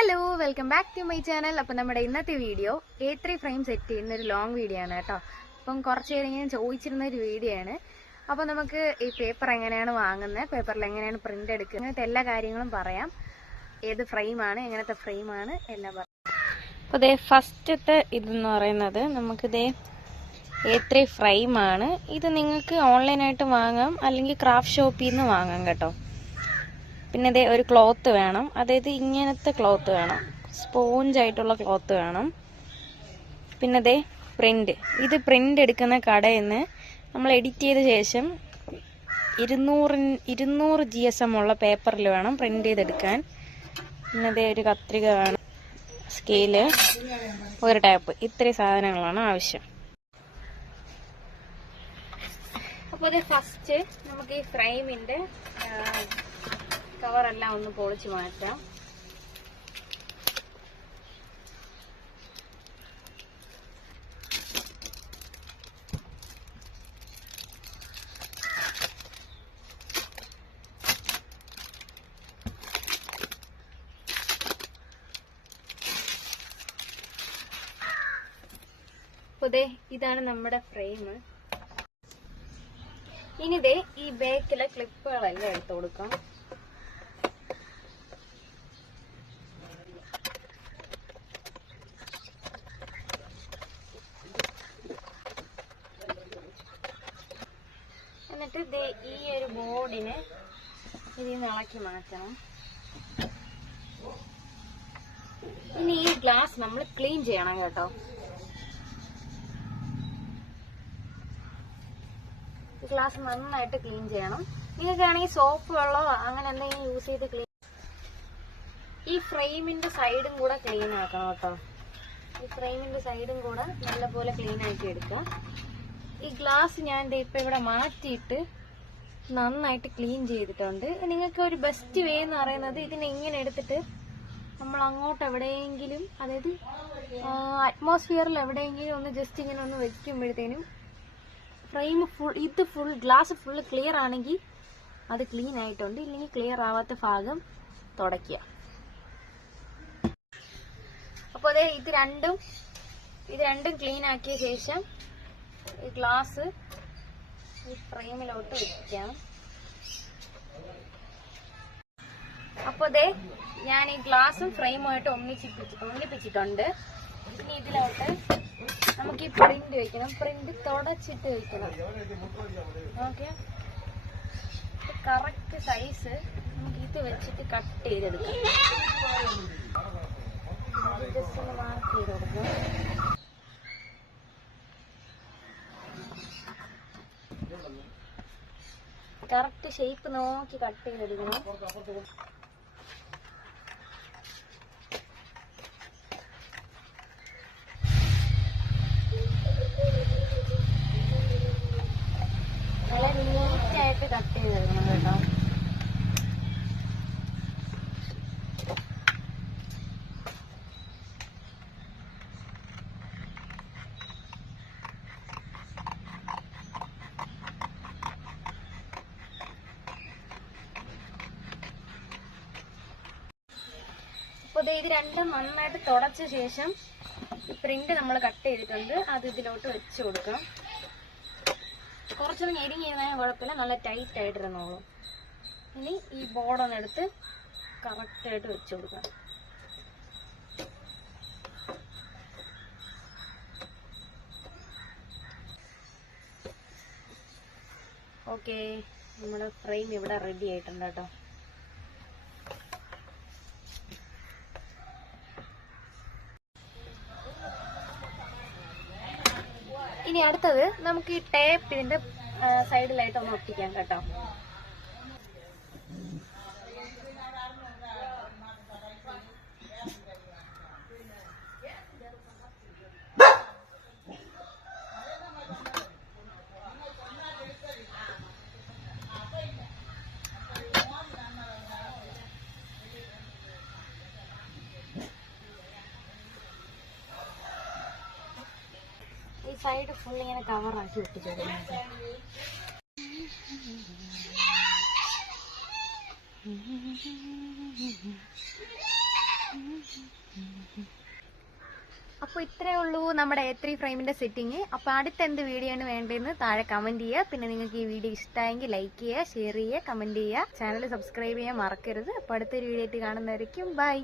Hello, welcome back to my channel. അപ്പം നമ്മുടെ ഇന്നത്തെ വീഡിയോ A3 ഫ്രെയിം സെറ്റ് ചെയ്യുന്ന ഒരു ലോങ് വീഡിയോ ആണ് കേട്ടോ. അപ്പം കുറച്ച് പേര് ഇങ്ങനെ ചോദിച്ചിരുന്ന ഒരു വീഡിയോ ആണ്. അപ്പോൾ നമുക്ക് ഈ പേപ്പർ എങ്ങനെയാണ് വാങ്ങുന്നത്, പേപ്പറിൽ എങ്ങനെയാണ് പ്രിന്റ് എടുക്കുന്നത്, അങ്ങനത്തെ എല്ലാ കാര്യങ്ങളും പറയാം. ഏത് ഫ്രെയിമാണ്, എങ്ങനത്തെ ഫ്രെയിമാണ് എല്ലാം പറയാം. അപ്പോൾ ഇതേ ഫസ്റ്റത്തെ ഇതെന്ന് പറയുന്നത് നമുക്കിതേ A3 ഫ്രെയിമാണ്. ഇത് നിങ്ങൾക്ക് ഓൺലൈനായിട്ട് വാങ്ങാം, അല്ലെങ്കിൽ ക്രാഫ്റ്റ് ഷോപ്പിൽ നിന്ന് വാങ്ങാം കേട്ടോ. പിന്നെ ഇതേ ഒരു ക്ലോത്ത് വേണം, അതായത് ഇങ്ങനത്തെ ക്ലോത്ത് വേണം, സ്പോഞ്ചായിട്ടുള്ള ക്ലോത്ത് വേണം. പിന്നെ ഇതേ പ്രിന്റ്, ഇത് പ്രിന്റ് എടുക്കുന്ന കടയിൽ നിന്ന് നമ്മൾ എഡിറ്റ് ചെയ്ത ശേഷം 200 GSM ഉള്ള പേപ്പറിൽ വേണം പ്രിന്റ് ചെയ്തെടുക്കാൻ. പിന്നെ ഇതേ ഒരു കത്രിക വേണം, സ്കെയില്, ഒരു ടാപ്പ്, ഇത്രയും സാധനങ്ങളാണ് ആവശ്യം. അപ്പോൾ ഇത് ഫസ്റ്റ് നമുക്ക് ഈ ഫ്രെയിമിന്റെ കവറെല്ലാം ഒന്ന് പൊളിച്ച് മാറ്റാം. അതെ, ഇതാണ് നമ്മുടെ ഫ്രെയിം. ഇനിതേ ഈ ബാക്കിലെ ക്ലിപ്പുകളെല്ലാം എടുത്തു കൊടുക്കാം. എന്നിട്ട് ഈ ഒരു ബോർഡിനെ ഇതിൽ നിന്ന് ഇളക്കി മാറ്റണം. ഇനി ഈ ഗ്ലാസ് നമ്മൾ ക്ലീൻ ചെയ്യണം കേട്ടോ. ഈ ഗ്ലാസ് നന്നായിട്ട് ക്ലീൻ ചെയ്യണം. നിങ്ങൾക്കാണെങ്കിൽ സോപ്പ് വെള്ളമോ അങ്ങനെ എന്തെങ്കിലും യൂസ് ചെയ്ത് ക്ലീൻ. ഈ ഫ്രെയിമിന്റെ സൈഡും കൂടെ ക്ലീൻ ആക്കണം കേട്ടോ. ഈ ഫ്രെയിമിന്റെ സൈഡും കൂടെ നല്ലപോലെ ക്ലീൻ ആക്കി എടുക്കുക. ഈ ഗ്ലാസ് ഞാൻ ഇപ്പൊ ഇവിടെ മാറ്റിയിട്ട് നന്നായിട്ട് ക്ലീൻ ചെയ്തിട്ടുണ്ട്. നിങ്ങൾക്ക് ഒരു ബെസ്റ്റ് വേ എന്ന് പറയുന്നത് ഇതിനെ ഇങ്ങനെ എടുത്തിട്ട് നമ്മൾ അങ്ങോട്ട് എവിടെയെങ്കിലും, അതായത് അറ്റ്മോസ്ഫിയറിൽ എവിടെയെങ്കിലും ഒന്ന് ജസ്റ്റ് ഇങ്ങനെ ഒന്ന് വെക്കുമ്പോഴത്തേനും frame full glass full clear ആണെങ്കിൽ അത് ക്ലീൻ ആയിട്ടുണ്ട്. ഇല്ലെങ്കിൽ ക്ലിയർ ആവാത്ത ഭാഗം തുടയ്ക്കുക. അപ്പോൾ അതെ ഇത് രണ്ടും ക്ലീൻ ആക്കിയ ശേഷം ഈ ഗ്ലാസ് ഈ ഫ്രെയിമിലോട്ട് വെക്കാം. അപ്പൊ അതെ ഞാൻ ഈ ഗ്ലാസും ഫ്രെയിമുമായിട്ട് ഒന്നിപ്പിച്ചിട്ടുണ്ട്. ഇനി ഇതിലോട്ട് നമുക്ക് ഈ പ്രിന്റ് വെക്കണം. പ്രിന്റ് തുടച്ചിട്ട് വെക്കണം. ഓക്കെ, കറക്റ്റ് സൈസ് നമുക്ക് ഇത് വെച്ചിട്ട് കട്ട് ചെയ്തെടുക്കാം. ജസ്റ്റ് ഒന്ന് മാർക്ക് ചെയ്ത് കൊടുക്കാം. കറക്റ്റ് ഷേപ്പ് നോക്കി കട്ട് ചെയ്തെടുക്കണം. നല്ല നീറ്റായിട്ട് കട്ട് ചെയ്തെടുക്കണം കേട്ടോ. അപ്പോൾ ഇത് രണ്ടും നന്നായിട്ട് തുടച്ച ശേഷം ഈ പ്രിന്റ് നമ്മൾ കട്ട് ചെയ്തിട്ടുണ്ട്, അത് ഇതിലോട്ട് വെച്ച് കൊടുക്കാം. കുറച്ചൊന്ന് ഞെരിഞ്ഞിരുന്നാൽ കുഴപ്പമില്ല, നല്ല ടൈറ്റ് ആയിട്ടിരുന്നോളും. ഇനി ഈ ബോർഡൊന്ന് എടുത്ത് കറക്റ്റായിട്ട് വെച്ച് കൊടുക്കാം. ഓക്കെ, നമ്മുടെ ഫ്രെയിം ഇവിടെ റെഡി ആയിട്ടുണ്ട് കേട്ടോ. ഇനി അടുത്തത് നമുക്ക് ഈ ടേപ്പ് ഇതിന്റെ സൈഡിലായിട്ട് ഒന്ന് ഒട്ടിക്കാം കേട്ടോ. ഈ സൈഡ് ഫുൾ ഇങ്ങനെ കവറാക്കി ഒട്ടിച്ചെടുക്കുന്നത്. അപ്പോൾ ഇത്രയേ ഉള്ളൂ നമ്മുടെ A3 ഫ്രെയിമിന്റെ സെറ്റിംഗ്. അപ്പോൾ അടുത്ത എന്ത് വീഡിയോ ആണ് വേണ്ടതെന്ന് താഴെ കമന്റ് ചെയ്യുക. പിന്നെ നിങ്ങൾക്ക് ഈ വീഡിയോ ഇഷ്ടമായെങ്കിൽ ലൈക്ക് ചെയ്യുക, ഷെയർ ചെയ്യുക, കമന്റ് ചെയ്യുക, ചാനൽ സബ്സ്ക്രൈബ് ചെയ്യാൻ മറക്കരുത്. അപ്പോൾ അടുത്തൊരു വീഡിയോ ആയിട്ട് കാണുന്നതായിരിക്കും. ബൈ.